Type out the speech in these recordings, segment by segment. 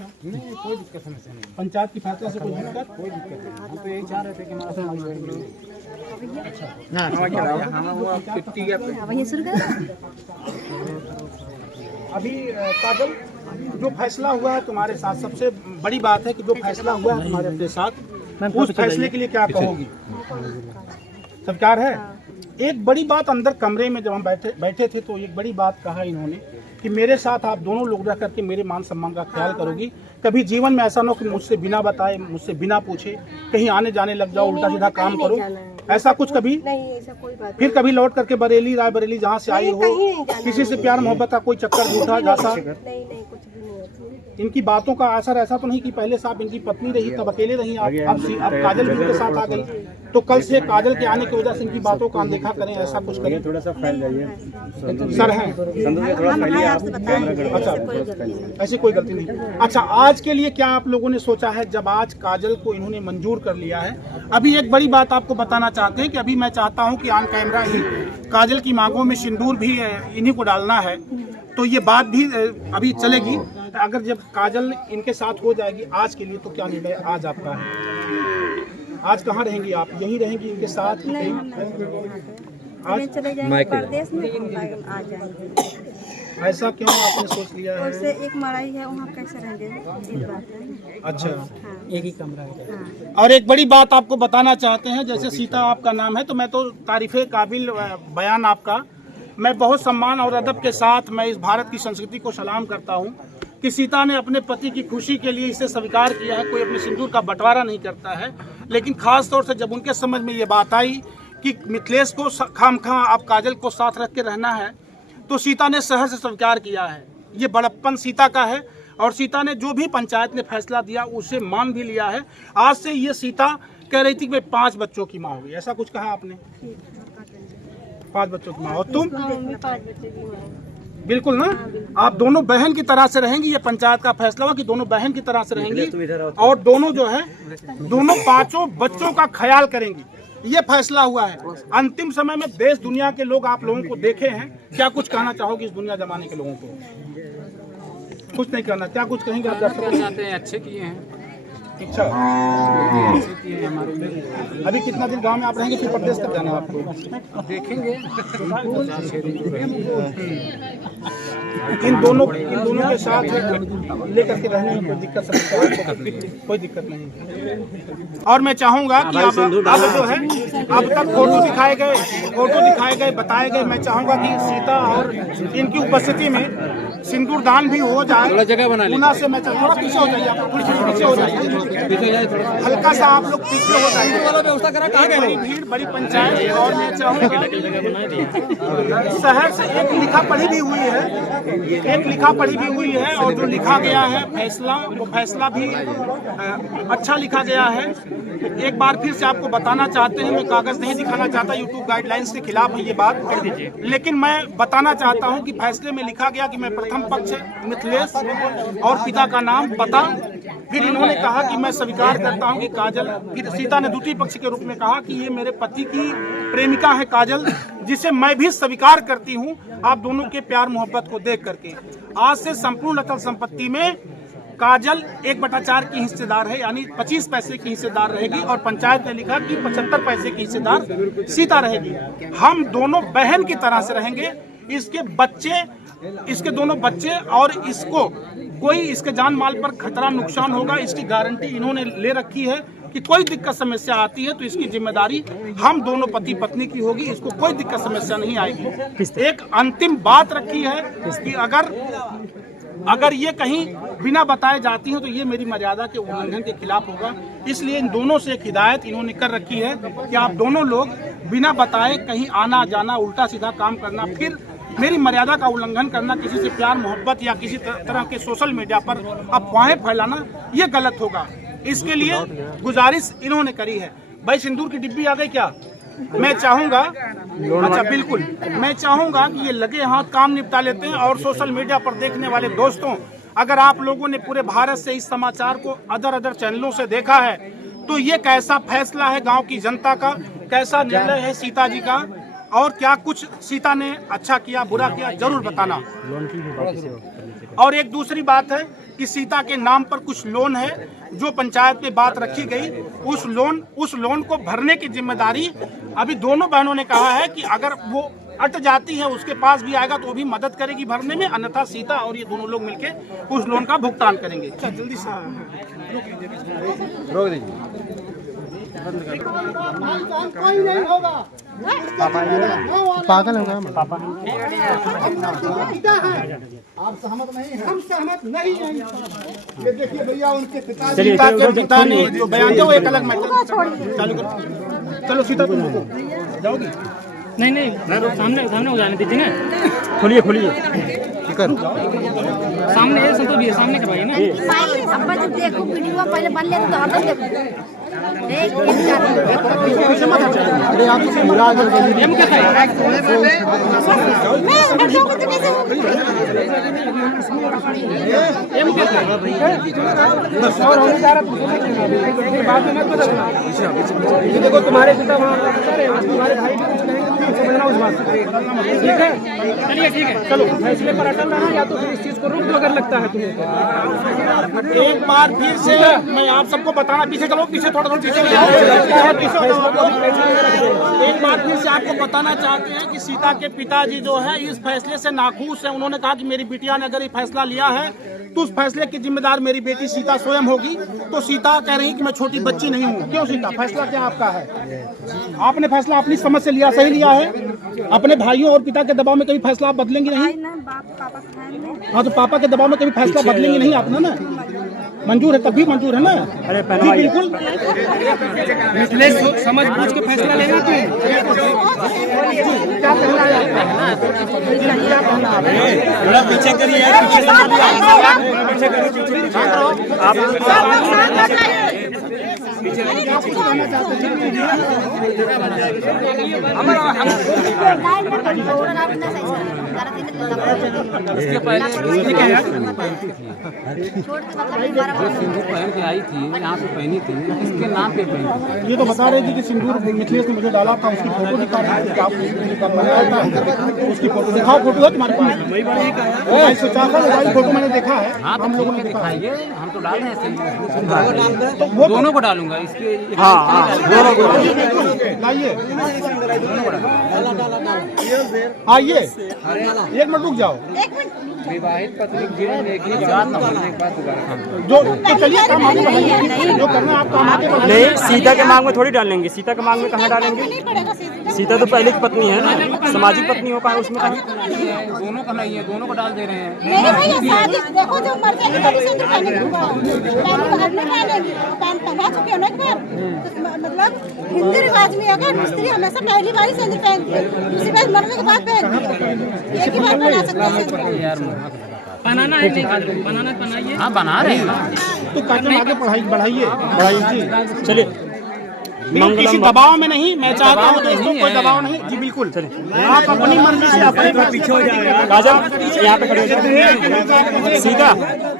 नहीं कोई दिक्कत समस्या नहीं, पंचायत की फैसले से कोई दिक्कत? कोई दिक्कत नहीं। हम तो यही चाह रहे थे कि हमारा समाज बढ़े। अभी काजल, जो फैसला हुआ है तुम्हारे साथ, सबसे बड़ी बात है कि जो फैसला हुआ है तुम्हारे अपने साथ, उस फैसले के लिए क्या कहोगी? स्वीकार है? एक बड़ी बात अंदर कमरे में जब हम बैठे थे तो एक बड़ी बात कहा इन्होंने कि मेरे साथ आप दोनों लोग रह करके मेरे मान सम्मान का ख्याल करोगी। कभी जीवन में ऐसा ना हो कि मुझसे बिना बताए, मुझसे बिना पूछे कहीं आने जाने लग जाओ, उल्टा सीधा काम करो, ऐसा कुछ कभी नहीं, ऐसा कोई बात फिर कभी लौट करके बरेली, रायबरेली जहाँ से आई हो, किसी से प्यार मोहब्बत का कोई चक्कर झूठा जैसा? नहीं, कुछ भी नहीं होता। इनकी बातों का असर ऐसा तो नहीं कि पहले साहब इनकी पत्नी रही तब अकेले रही, अब काजल भी उनके साथ आ गई, तो कल से काजल के आने की वजह से इनकी बातों का अनदेखा करें, ऐसा कुछ करें? थोड़ा सा फैल जाइए सर हैं? अच्छा, ऐसी कोई गलती नहीं। अच्छा, आज के लिए क्या आप लोगों ने सोचा है जब आज काजल को इन्होंने मंजूर कर लिया है? अभी एक बड़ी बात आपको बताना चाहते हैं कि अभी मैं चाहता हूं कि ऑन कैमरा ही काजल की मांगों में सिंदूर भी इन्हीं को डालना है, तो ये बात भी अभी चलेगी। अगर जब काजल इनके साथ हो जाएगी आज के लिए, तो क्या निर्णय आज आपका है? आज कहाँ रहेंगी आप? यहीं रहेंगी इनके साथ? आज चले जाएंगे परदेश में, आ जाएंगे। ऐसा क्यों आपने सोच लिया है? उससे एक मड़ाई है, वहाँ कैसे रहेंगे? अच्छा, एक ही कमरा है। और एक बड़ी बात आपको बताना चाहते हैं, जैसे सीता आपका नाम है, तो मैं तो तारीफ़े काबिल बयान आपका, मैं बहुत सम्मान और अदब के साथ मैं इस भारत की संस्कृति को सलाम करता हूँ कि सीता ने अपने पति की खुशी के लिए इसे स्वीकार किया है। कोई अपने सिंदूर का बंटवारा नहीं करता है, लेकिन खास तौर से जब उनके समझ में ये बात आई कि मिथिलेश को खामखा आप काजल को साथ रख के रहना है, तो सीता ने सहर्ष से स्वीकार किया है। ये बड़प्पन सीता का है, और सीता ने जो भी पंचायत ने फैसला दिया उसे मान भी लिया है। आज से ये सीता कह रही थी कि मैं 5 बच्चों की माँ होगी, ऐसा कुछ कहा आपने? 5 बच्चों की माँ। और तुम? 5 बच्चे की माँ। बिल्कुल ना, आप दोनों बहन की तरह से रहेंगी। ये पंचायत का फैसला हुआ कि दोनों बहन की तरह से रहेंगी, और दोनों जो है दोनों 5 बच्चों का ख्याल करेंगी। ये फैसला हुआ है। अंतिम समय में देश दुनिया के लोग आप लोगों को देखे हैं, क्या कुछ कहना चाहोगे इस दुनिया जमाने के लोगों को? कुछ नहीं करना, क्या कुछ कहेंगे आप? चाहते हैं, अच्छे किए हैं। अच्छा, अभी कितना दिन गांव में आप रहेंगे, फिर प्रदेश तक जाना है आपको? देखेंगे। इन दोनों के साथ लेकर के रहने में कोई दिक्कत कोई दिक्कत नहीं। और मैं चाहूंगा कि अब जो है, अब तक फोटो दिखाए गए बताए गए, मैं चाहूंगा कि सीता और इनकी उपस्थिति में सिंदूर दान भी हो जाए। थोड़ा जगह बना लीजिए। थोड़ा से मैं थोड़ा पीछे हो जाइए, आप पीछे हो जाइए, हल्का सा आप लोग पीछे हो जाइए। बड़ी भीड़, बड़ी पंचायत, और मैं चाहूँगा शहर से एक लिखा पढ़ी भी हुई है, और जो लिखा गया है फैसला, वो फैसला भी अच्छा लिखा गया है। एक बार फिर से आपको बताना चाहते हैं, मैं कागज नहीं दिखाना चाहता, यूट्यूब गाइडलाइंस के खिलाफ है ये बात, लेकिन मैं बताना चाहता हूँ कि फैसले में लिखा गया कि मैं प्रथम पक्ष मिथिलेश और पिता का नाम, पता, फिर इन्होंने कहा कि मैं स्वीकार करता हूं कि काजल, फिर सीता ने द्वितीय पक्ष के रूप में कहा कि ये मेरे पति की प्रेमिका है काजल, जिसे मैं भी स्वीकार करती हूं आप दोनों के प्यार मोहब्बत को देख करके। आज से संपूर्ण अचल संपत्ति में काजल 1/4 की हिस्सेदार है, यानी 25 पैसे की हिस्सेदार रहेगी, और पंचायत ने लिखा कि 75 पैसे की हिस्सेदार सीता रहेगी। हम दोनों बहन की तरह से रहेंगे। इसके दोनों बच्चे और इसको कोई इसके जान माल पर खतरा नुकसान होगा, इसकी गारंटी इन्होंने ले रखी है कि कोई दिक्कत समस्या आती है तो इसकी जिम्मेदारी हम दोनों पति पत्नी की होगी, इसको कोई दिक्कत समस्या नहीं आएगी। एक अंतिम बात रखी है कि अगर ये कहीं बिना बताए जाती हैं तो ये मेरी मर्यादा के उल्लंघन के खिलाफ होगा। इसलिए इन दोनों से एक हिदायत इन्होंने कर रखी है कि आप दोनों लोग बिना बताए कहीं आना जाना, उल्टा सीधा काम करना, फिर मेरी मर्यादा का उल्लंघन करना, किसी से प्यार मोहब्बत या किसी तरह के सोशल मीडिया पर अफवाहें फैलाना, ये गलत होगा। इसके लिए गुजारिश इन्होंने करी है। भाई सिंदूर की डिब्बी आ गई क्या? मैं चाहूंगा, अच्छा बिल्कुल, मैं चाहूंगा कि ये लगे हाथ काम निपटा लेते हैं। और सोशल मीडिया पर देखने वाले दोस्तों, अगर आप लोगों ने पूरे भारत से इस समाचार को अदर चैनलों से देखा है, तो ये कैसा फैसला है गाँव की जनता का, कैसा निर्णय है सीता जी का, और क्या कुछ सीता ने अच्छा किया बुरा किया, जरूर बताना। और एक दूसरी बात है कि सीता के नाम पर कुछ लोन है जो पंचायत में बात रखी गई, उस लोन को भरने की जिम्मेदारी अभी दोनों बहनों ने कहा है कि अगर वो अट जाती है उसके पास भी आएगा तो वो भी मदद करेगी भरने में, अन्यथा सीता और ये दोनों लोग मिलके उस लोन का भुगतान करेंगे। जल्दी से रोक दीजिए। कोई नहीं होगा, पागल हो गया पापा। आप सहमत नहीं हैं? हम सहमत नहीं हैं। ये देखिए भैया, उनके पिता ने जो बयान दिया वो एक अलग मैटर। चालू करो, चलो सीता तुम जाओगी? नहीं सामने हो जाने दीजिए ना। खोलिए सामने है संतोष भी, सामने करवाइए ना। जब देखो वीडियो पहले बन ले तो हर देखो। देखो तुम्हारे पिता तुम्हारे भाई भी कुछ कहेंगे तो समझना उस बात। ठीक है, चलिए ठीक है, चलो फैसले पर अटल रहना, या तो फिर इस चीज को रोक दो अगर लगता है तुम्हें। एक बार फिर से मैं आप सबको बताना, पीछे चलो, पीछे थोड़ा पीछे एक बार फिर से आपको बताना चाहते हैं कि सीता के पिताजी जो है इस फैसले से नाखुश है। उन्होंने कहा कि मेरी बिटिया ने अगर ये फैसला लिया है तो उस फैसले की जिम्मेदार मेरी बेटी सीता स्वयं होगी। तो सीता कह रही कि मैं छोटी बच्ची नहीं हूँ। क्यों सीता, फैसला क्या आपका है? आपने फैसला अपनी समझ से लिया, सही लिया है। अपने भाइयों और पिता के दबाव में कभी फैसला आप बदलेंगी नहीं। हाँ, तो पापा के दबाव में कभी फैसला बदलेंगी नहीं आप ना। मंजूर है, तब भी मंजूर है ना? अरे बिल्कुल, समझ बूझ के फैसला लेना तू। क्या कहना है? थोड़ा पीछे करिए, इसके पहले सिंदूर पहन के आई थी, यहाँ पे पहनी थी, इसके नाम पे पहनी थी। ये तो बता रहे थे कि सिंदूर मिथिलेश ने मुझे डाला था, उसकी फोटो दिखा रहे थे। आप बनाया था उसकी फोटो दिखाओ, फोटो है तुम्हारे पास? सोचा था मोबाइल फोटो मैंने देखा है। हाँ, हम लोगों ने दिखाइए, हम तो डाल रहे हैं तो वो दोनों को डालूंगा इसके। हाँ, लाइए, आइए, एक मिनट रुक जाओ। विवाहित पत्नी जीवन एक ही जात न होने के बाद जो तो चलिए काम आगे बढ़ाइए, जो करना आप काम आगे बढ़ाइए। नहीं, सीता के मांग में थोड़ी डालेंगे। सीता के मांग में कहाँ डालेंगे? सीता तो पहले की पत्नी है ना, सामाजिक पत्नी हो पाए उसमें कहीं। दोनों का नहीं है, दोनों को डाल दे रहे हैं। देखो जो मर जाएगी तभी सिंदूर पहनेगी, मतलब हिंदी रिवाज में अगर स्त्री हमेशा पहली बार ही सिंदूर पहनती है, दूसरी बार मरने के बाद पहनती है, एक ही बार बना सकते हैं। बनाना है, नहीं बनाना बनाइए। हाँ, बना रहे हैं ना, तो कार्यक्रम आगे बढ़ाइए। चलिए, किसी दबाव में नहीं, मैं चाहता हूँ दोस्तों कोई दबाव नहीं। जी बिल्कुल, आप अपनी मर्जी से अपने पीछे हो जाएगा। काजल यहाँ पे खड़े हो जाइए।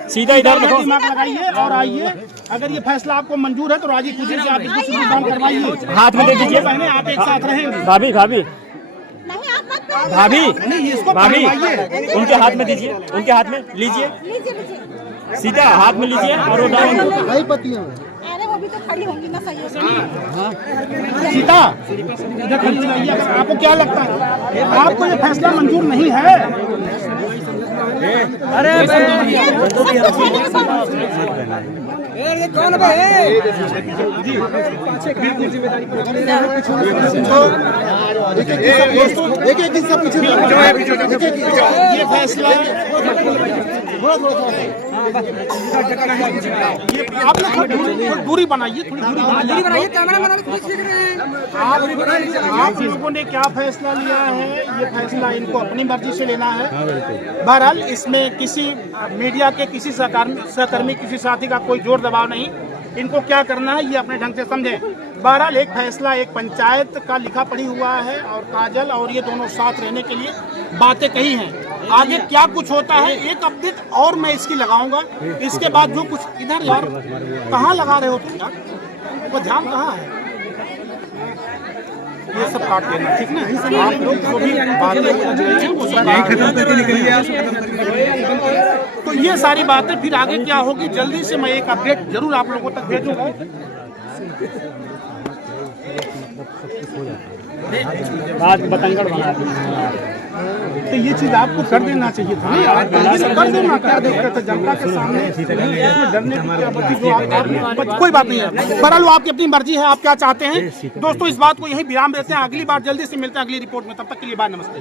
सीधा इधर देखो, दिमाग लगाइए और आइए। अगर ये फैसला आपको मंजूर है तो राजी खुशी से आप इसको शुभ करवाइए। हाथ में दे दीजिए। बहनें आप एक साथ रहेंगे। भाभी उनके हाथ में दीजिए, उनके हाथ में लीजिए, सीधा हाथ में लीजिए और वो डालेंगे। अरे वो भी तो खड़ी होंगी ना, सही होगी। सीता इधर खड़ी हो जाइए। आपको क्या लगता है, आपको ये फैसला मंजूर नहीं है? अरे कौन ये फैसला आपने दूरी बनाइए, थोड़ी दूरी बनाइए। आप लोगों ने क्या फैसला लिया है, ये फैसला इनको अपनी मर्जी से लेना है। बहरहाल इसमें किसी मीडिया के किसी सहकर्मी किसी साथी का कोई जोर दबाव नहीं। इनको क्या करना है ये अपने ढंग से समझें। बहरहाल एक फैसला एक पंचायत का लिखा पढ़ी हुआ है और काजल और ये दोनों साथ रहने के लिए बातें कही हैं। आगे क्या कुछ होता है एक अपडेट और मैं इसकी लगाऊंगा। इसके बाद जो कुछ इधर यार कहाँ लगा रहे हो तुम यार, वो ध्यान कहाँ है? ये सब काट लेना, ठीक ना? आप लोग जो भी बातें वो सब खत्म करके निकलिए। तो ये सारी बातें फिर आगे क्या होगी, जल्दी से मैं एक अपडेट जरूर आप लोगों तक भेजूंगा। बतंगड़ बना तो ये चीज आपको कर देना चाहिए था ना, आप कर देना, क्या दिक्कत है जनता के सामने इसमें डरने की क्या बात है, जो आप कोई बात नहीं है। बहरहाल आपकी अपनी मर्जी है, आप क्या चाहते हैं। दोस्तों इस बात को यही विराम देते हैं, अगली बार जल्दी से मिलते हैं अगली रिपोर्ट में, तब तक के लिए बाय, नमस्ते।